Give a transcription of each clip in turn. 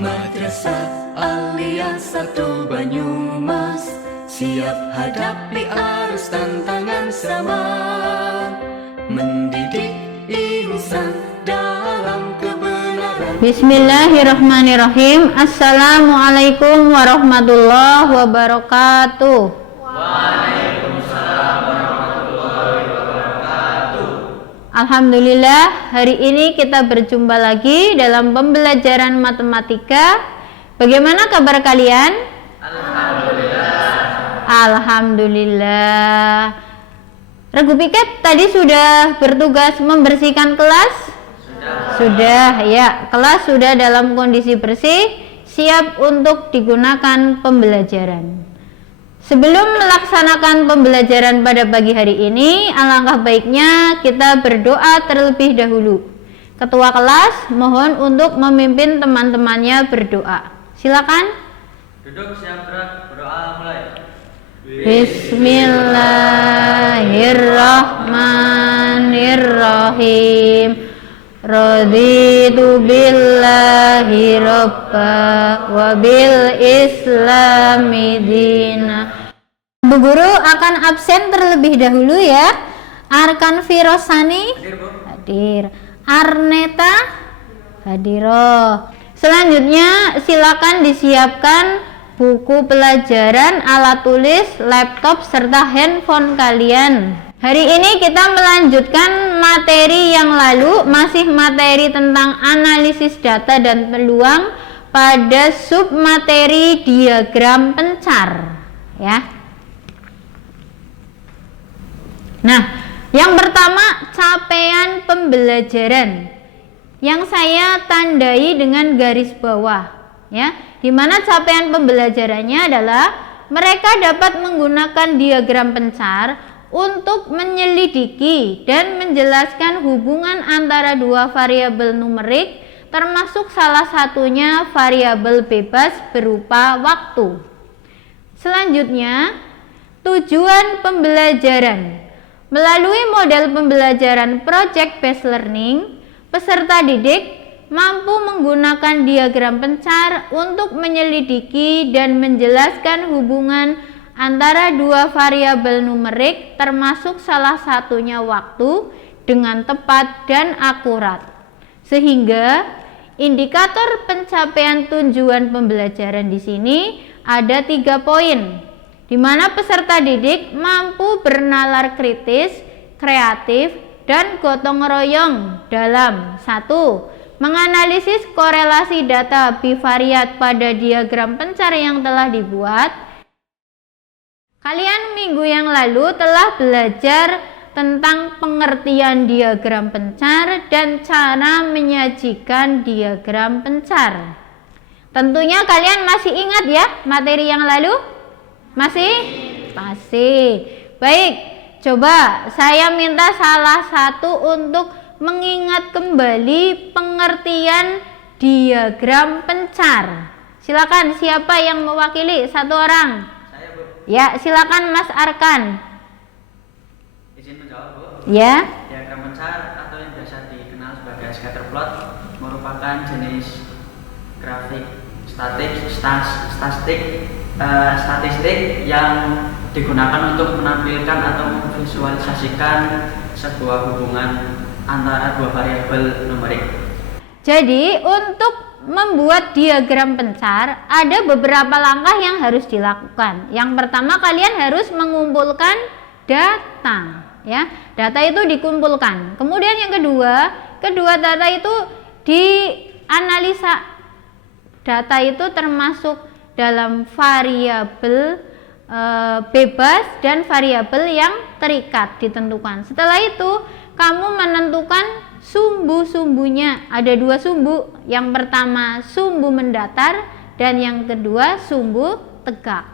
Madrasah Aliyah 1 Banyumas siap hadapi arus tantangan zaman, mendidik insan dalam kebenaran. Bismillahirrahmanirrahim. Assalamualaikum warahmatullahi wabarakatuh. Waalaikumsalam warahmatullahi wabarakatuh. Alhamdulillah, hari ini kita berjumpa lagi dalam pembelajaran matematika. Bagaimana kabar kalian? Alhamdulillah. Regu Piket tadi sudah bertugas membersihkan kelas? Sudah, ya. Kelas sudah dalam kondisi bersih, siap untuk digunakan pembelajaran. Sebelum melaksanakan pembelajaran pada pagi hari ini, alangkah baiknya kita berdoa terlebih dahulu. Ketua kelas mohon untuk memimpin teman-temannya berdoa. Silakan. Duduk, siap gerak, berdoa mulai. Bismillahirrahmanirrahim. Raditu billahi robba wa bil islami dina. Bu Guru akan absen terlebih dahulu ya. Arkan Firosani Hadir, Bu. hadir. Arneta hadiroh. Selanjutnya silakan disiapkan buku pelajaran, alat tulis, laptop, serta handphone kalian. Hari ini kita melanjutkan materi yang lalu, masih materi tentang analisis data dan peluang pada submateri diagram pencar, ya. Nah, yang pertama capaian pembelajaran yang saya tandai dengan garis bawah, ya, di mana capaian pembelajarannya adalah mereka dapat menggunakan diagram pencar untuk menyelidiki dan menjelaskan hubungan antara dua variabel numerik, termasuk salah satunya variabel bebas berupa waktu. Selanjutnya, tujuan pembelajaran. Melalui model pembelajaran project based learning, peserta didik mampu menggunakan diagram pencar untuk menyelidiki dan menjelaskan hubungan antara dua variabel numerik, termasuk salah satunya waktu, dengan tepat dan akurat. Sehingga indikator pencapaian tujuan pembelajaran di sini ada 3 poin, di mana peserta didik mampu bernalar kritis, kreatif, dan gotong royong dalam 1. Menganalisis korelasi data bivariat pada diagram pencar yang telah dibuat. Kalian minggu yang lalu telah belajar tentang pengertian diagram pencar dan cara menyajikan diagram pencar. Tentunya kalian masih ingat ya materi yang lalu? Masih? Masih. Baik, coba saya minta salah satu untuk mengingat kembali pengertian diagram pencar. Silakan, siapa yang mewakili? 1 orang. Ya, silakan Mas Arkan. Izin menjawab, Bu. Ya. Diagram pencar atau yang biasa dikenal sebagai scatter plot merupakan jenis grafik statistik yang digunakan untuk menampilkan atau memvisualisasikan sebuah hubungan antara dua variabel numerik. Jadi untuk membuat diagram pencar ada beberapa langkah yang harus dilakukan. Yang pertama, kalian harus mengumpulkan data, ya. Data itu dikumpulkan. Kemudian yang kedua data itu dianalisa. Data itu termasuk dalam variabel bebas dan variabel yang terikat ditentukan. Setelah itu kamu menentukan sumbu-sumbunya. Ada 2 sumbu. Yang pertama sumbu mendatar dan yang kedua sumbu tegak.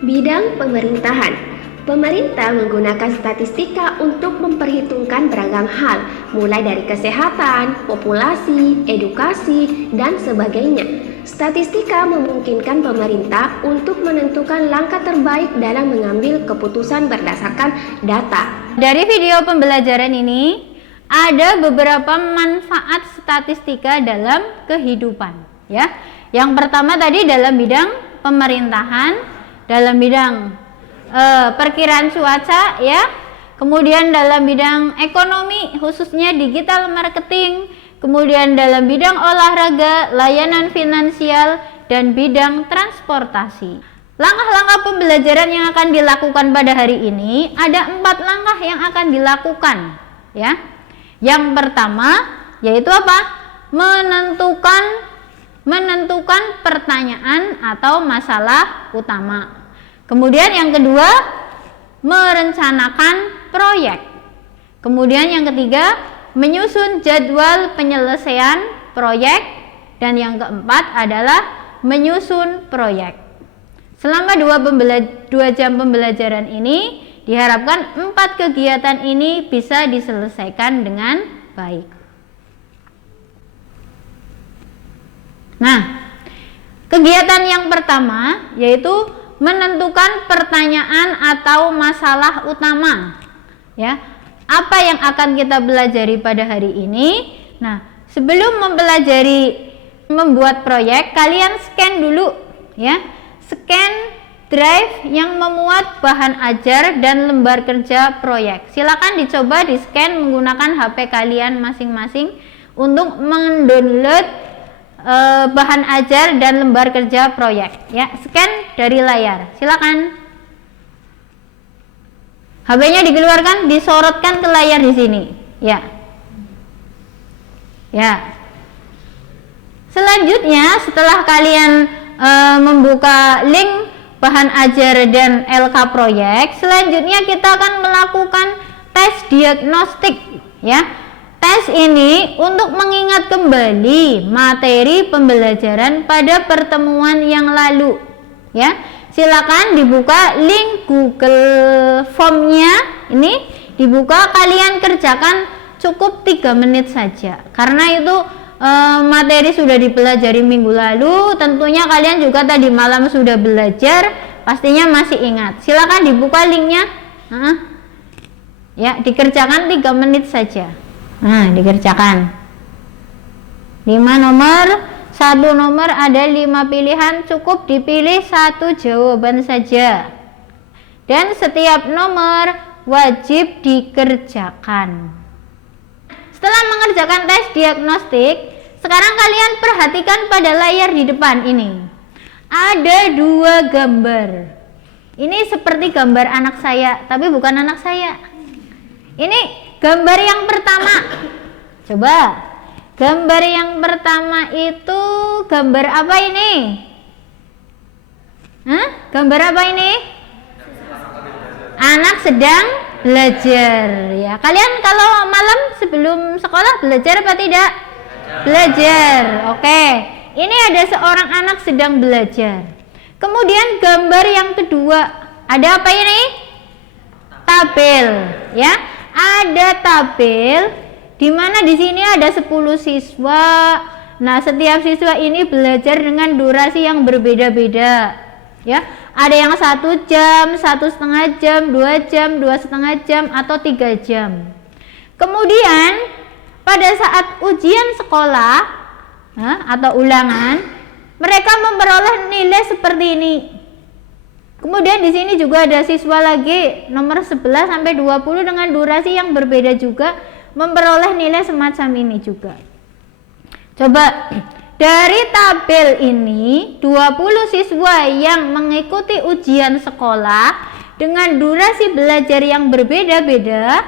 Bidang pemerintahan. Pemerintah menggunakan statistika untuk memperhitungkan beragam hal, mulai dari kesehatan, populasi, edukasi, dan sebagainya. Statistika memungkinkan pemerintah untuk menentukan langkah terbaik dalam mengambil keputusan berdasarkan data. Dari video pembelajaran ini, ada beberapa manfaat statistika dalam kehidupan. ya. Yang pertama tadi dalam bidang pemerintahan, dalam bidang perkiraan cuaca ya. Kemudian dalam bidang ekonomi khususnya digital marketing, kemudian dalam bidang olahraga, layanan finansial, dan bidang transportasi. Langkah-langkah pembelajaran yang akan dilakukan pada hari ini ada 4 langkah yang akan dilakukan ya. Yang pertama yaitu apa? Menentukan pertanyaan atau masalah utama. Kemudian yang kedua, merencanakan proyek. Kemudian yang ketiga, menyusun jadwal penyelesaian proyek. Dan yang keempat adalah menyusun proyek. Selama 2 jam pembelajaran ini diharapkan 4 kegiatan ini bisa diselesaikan dengan baik. Nah, kegiatan yang pertama yaitu menentukan pertanyaan atau masalah utama. Ya, apa yang akan kita pelajari pada hari ini? Nah, sebelum mempelajari membuat proyek, kalian scan dulu ya. Scan drive yang memuat bahan ajar dan lembar kerja proyek. Silakan dicoba di scan menggunakan HP kalian masing-masing untuk mendownload bahan ajar dan lembar kerja proyek ya. Scan dari layar, silakan. HP-nya dikeluarkan, disorotkan ke layar di sini ya. Ya. Selanjutnya setelah kalian membuka link bahan ajar dan LK proyek, selanjutnya kita akan melakukan tes diagnostik ya. Tes ini untuk mengingat kembali materi pembelajaran pada pertemuan yang lalu ya. Silakan dibuka link Google Form-nya, ini dibuka, kalian kerjakan cukup 3 menit saja karena itu materi sudah dipelajari minggu lalu, tentunya kalian juga tadi malam sudah belajar, pastinya masih ingat. Silakan dibuka linknya ya, dikerjakan 3 menit saja. Nah, dikerjakan 5 nomor, 1 nomor ada 5 pilihan, cukup dipilih 1 jawaban saja. Dan setiap nomor wajib dikerjakan. Setelah mengerjakan tes diagnostik, sekarang kalian perhatikan pada layar di depan ini. Ada 2 gambar. Ini seperti gambar anak saya, tapi bukan anak saya. Ini gambar yang pertama. Coba. Gambar yang pertama itu gambar apa ini? Gambar apa ini? Anak sedang belajar ya. Kalian kalau malam sebelum sekolah belajar apa tidak? Belajar. Oke. Ini ada seorang anak sedang belajar. Kemudian gambar yang kedua, ada apa ini? Tabel ya. Ada tabel di mana di sini ada 10 siswa. Nah, setiap siswa ini belajar dengan durasi yang berbeda-beda ya. Ada yang 1 jam, 1,5 jam, 2 jam, 2,5 jam, atau 3 jam. Kemudian pada saat ujian sekolah atau ulangan, mereka memperoleh nilai seperti ini. Kemudian di sini juga ada siswa lagi nomor 11 sampai 20 dengan durasi yang berbeda juga, memperoleh nilai semacam ini juga. Coba dari tabel ini 20 siswa yang mengikuti ujian sekolah dengan durasi belajar yang berbeda-beda,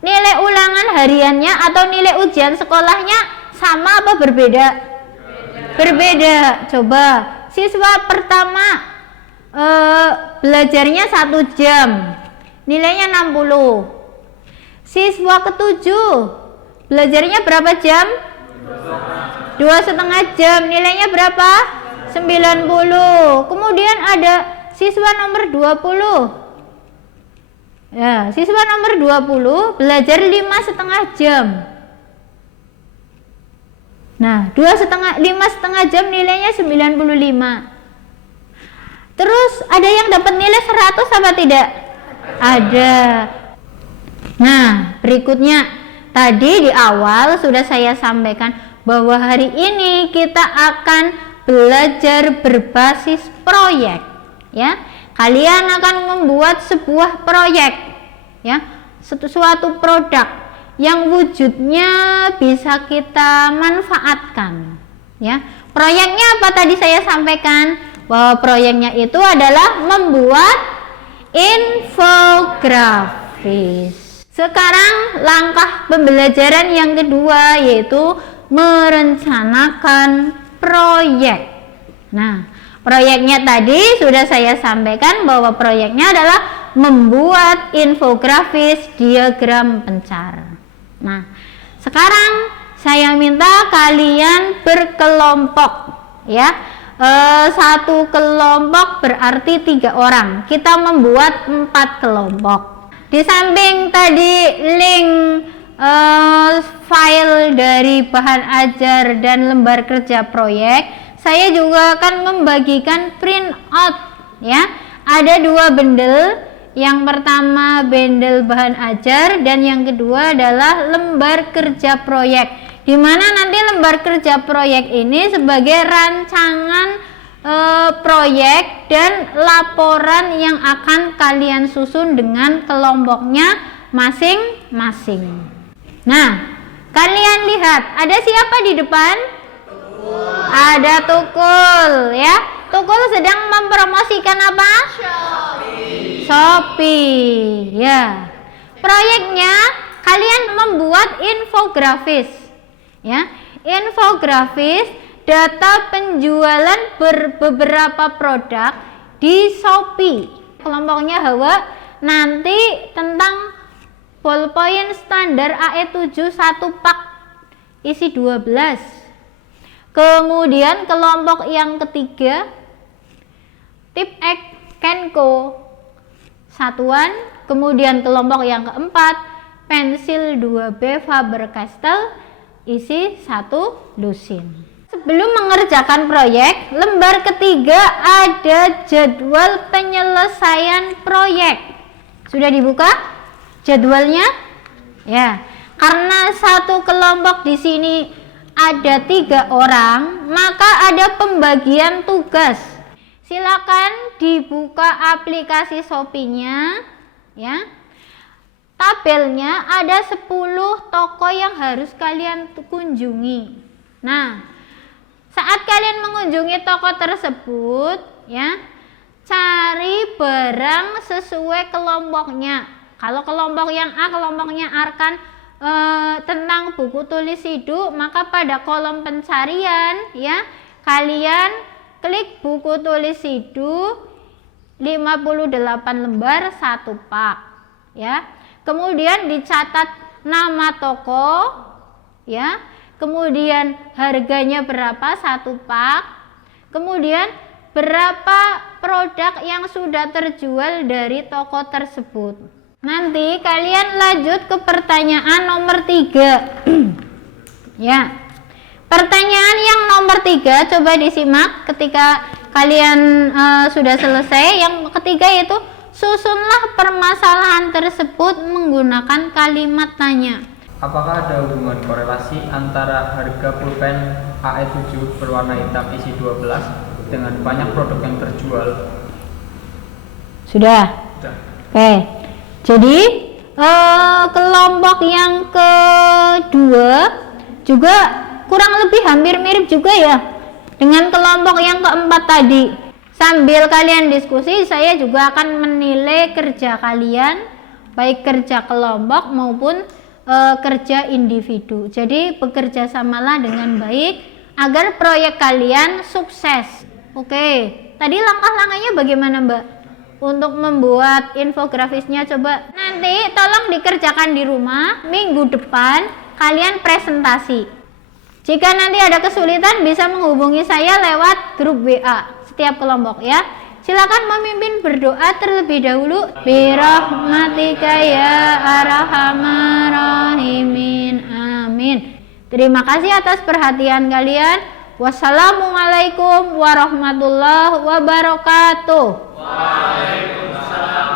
nilai ulangan hariannya atau nilai ujian sekolahnya sama apa berbeda? Berbeda. Coba siswa pertama belajarnya 1 jam, nilainya 60. Siswa ketujuh belajarnya berapa jam? 2,5 jam, nilainya berapa? 90. Kemudian ada siswa nomor 20. Ya, siswa nomor 20 belajar 5,5 jam. Nah, 5,5 jam nilainya 95. Terus ada yang dapat nilai 100 apa tidak? Ada. Nah, berikutnya tadi di awal sudah saya sampaikan bahwa hari ini kita akan belajar berbasis proyek, ya. Kalian akan membuat sebuah proyek, ya, suatu produk yang wujudnya bisa kita manfaatkan, ya. Proyeknya apa tadi saya sampaikan? Bahwa proyeknya itu adalah membuat infografis. Sekarang langkah pembelajaran yang kedua yaitu merencanakan proyek. Nah, proyeknya tadi sudah saya sampaikan bahwa proyeknya adalah membuat infografis diagram pencar. Nah, sekarang saya minta kalian berkelompok, ya. Satu kelompok berarti 3 orang. Kita membuat 4 kelompok. Di samping tadi link file dari bahan ajar dan lembar kerja proyek, saya juga akan membagikan print out, ya. Ada 2 bundle. Yang pertama bundle bahan ajar dan yang kedua adalah lembar kerja proyek, di mana nanti lembar kerja proyek ini sebagai rancangan proyek dan laporan yang akan kalian susun dengan kelompoknya masing-masing. Nah, kalian lihat ada siapa di depan? Ada Tukul, ya. Tukul sedang mempromosikan apa? Shopee, ya. Proyeknya kalian membuat infografis, ya. Infografis data penjualan beberapa produk di Shopee. Kelompoknya Hawa nanti tentang ballpoint standar AE7 1 pak isi 12. Kemudian kelompok yang ketiga Tipex Kenko satuan. Kemudian kelompok yang keempat pensil 2B Faber-Castell isi 1 lusin. Sebelum mengerjakan proyek, lembar ketiga ada jadwal penyelesaian proyek. Sudah dibuka jadwalnya? Ya. Karena satu kelompok di sini ada 3 orang, maka ada pembagian tugas. Silakan dibuka aplikasi Shopee-nya, ya. Tabelnya ada 10 toko yang harus kalian kunjungi. Nah, saat kalian mengunjungi toko tersebut, ya, cari barang sesuai kelompoknya. Kalau kelompok yang A, kelompoknya akan tentang buku tulis hidup, maka pada kolom pencarian, ya, kalian klik buku tulis hidup 58 lembar 1 pak, ya. Kemudian dicatat nama toko, ya. Kemudian harganya berapa 1 pak. Kemudian berapa produk yang sudah terjual dari toko tersebut. Nanti kalian lanjut ke pertanyaan nomor 3. Ya. Pertanyaan yang nomor 3 coba disimak ketika kalian sudah selesai. Yang ketiga yaitu susunlah permasalahan tersebut menggunakan kalimat tanya. Apakah ada hubungan korelasi antara harga pulpen AE7 berwarna hitam isi 12 dengan banyak produk yang terjual? Sudah? Oke. Jadi kelompok yang kedua juga kurang lebih hampir mirip juga ya dengan kelompok yang keempat tadi. Sambil kalian diskusi, saya juga akan menilai kerja kalian, baik kerja kelompok maupun kerja individu. Jadi bekerja samalah dengan baik agar proyek kalian sukses. Oke, tadi langkah-langkahnya bagaimana Mbak? Untuk membuat infografisnya coba nanti tolong dikerjakan di rumah. Minggu depan kalian presentasi. Jika nanti ada kesulitan bisa menghubungi saya lewat grup WA setiap kelompok ya. Silakan memimpin berdoa terlebih dahulu. Birahmatika ya arhamar rahimin. Amin. Terima kasih atas perhatian kalian. Wassalamualaikum warahmatullahi wabarakatuh. Waalaikumsalam.